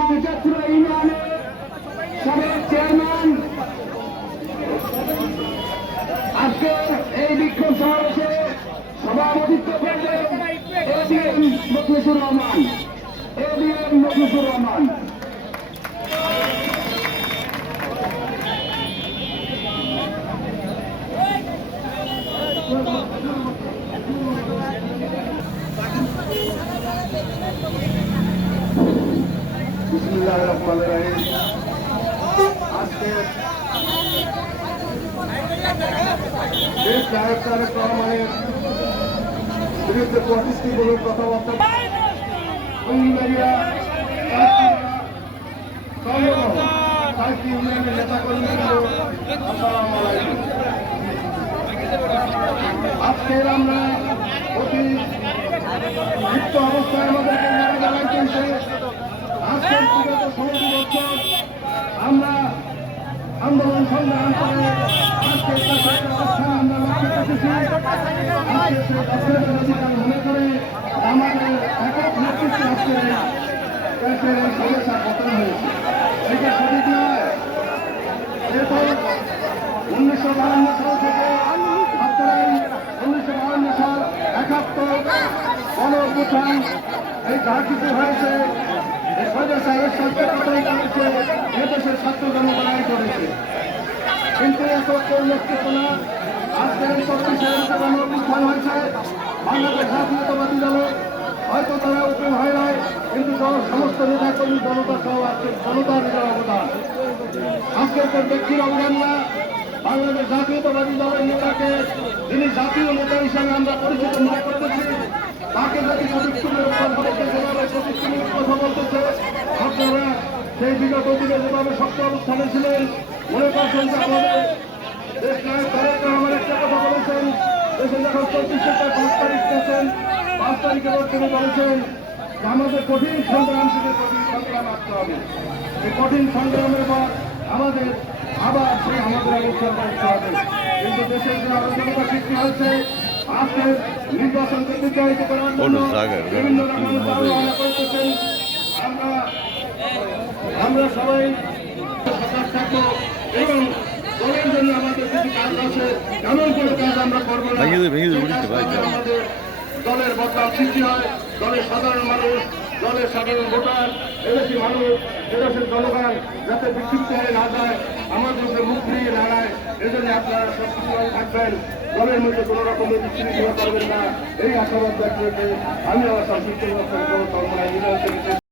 যাত্রা ইউনিয়নের সাবেক চেয়ারম্যান আজকে এই বিক্ষোভ সমাবেশে সভাপতিত্ব করবেন এবিএম মখলিসুর রহমান। এবিএম মখলিসুর রহমান। বিসমিল্লাহির রহমানির রহিম। আজকে দেশ নায়ক তারেক রহমানের বিরুদ্ধে প্রতিশ্রুতিমূলক কথাবার্তা ইউনিয়নের নেতাকর্মীরা আজকের আমরা অতি লিপ্ত অবস্থায় আমাদেরকে যারা জানাইতেছে আজকের বিগত 16 বছর আমরা আন্দোলন সংগ্রাম করে আজকে অবস্থান আমরা লক্ষ্য করতেছি। মনে করে আমাদের একক নেতৃত্বে আজকে দেশের এই সমস্যা পতন হয়েছে। এটা সঠিক নয়। 1952 সাল থেকে আপনারা 1952 সাল 71 গণ-অভ্যুত্থান এই যা কিছু হয়েছে সাহেবের সরকার কথাই করেছে, এদেশের ছাত্র জনগণাই করেছে। কিন্তু এত পরিলক্ষিত না। আজকের এই 34 সালের যে গণ-অভ্যুত্থান হয়েছে বাংলাদেশ জাতীয়তাবাদী দলে হয়তো তারা উকিল হয় নাই, কিন্তু সমস্ত নেতা কর্মী জনতা সহ আজকে জনতার নিজের অবদান। আজকের কোন ব্যক্তির অবদান না। বাংলাদেশ জাতীয়তাবাদী দলের নেতাকে যিনি জাতীয় নেতা হিসাবে আমরা পরিচিত মনে করতেছি, তাকে যদি প্রতিষ্ঠানের কথা বলতেছে, আপনারা সেই বিগত দিনে যেভাবে শক্ত অবস্থানে ছিলেন মনে করছেন যে আমাদের দেশ নায়ক তারেক রহমান একটা কথা বলেছেন, দেশে যখন 24 5 তারিখ গেছেন, 5 তারিখে তিনি বলেছেন যে আমাদের কঠিন সংগ্রাম থেকে কঠিন সংগ্রাম আসতে হবে। এই কঠিন সংগ্রামের পর আমাদের আবার সেই আমাদের অবস্থান করতে হবে। কিন্তু দেশের যে অরাজকতা সৃষ্টি হয়েছে, আজকে নির্বাচনকে বিজয়িত করার জন্য বিভিন্ন রকমের আলোচনা করতেছেন। আমরা সবাই সজাগ থাকবো এবং দলের জন্য আমাদের কিছু কাজ আছে, এমন কোনো কাজ আমরা করবো না আমাদের দলের বদলাম সৃষ্টি হয়। দলের সাধারণ মানুষ, দলের সাধারণ ভোটার, এদেশি মানুষ, এদেশের জনগণ যাতে বিক্ষিপ্ত হয়ে না যায়, আমাদের উপরে মুখ ফিরিয়ে না নেয়, এজন্য আপনারা সবসময় থাকবেন। দলের মধ্যে কোনো রকমের বিচ্ছিন্ন করবেন না, এই আশাবাদ ব্যক্ত আমি আমার সংক্ষিপ্ত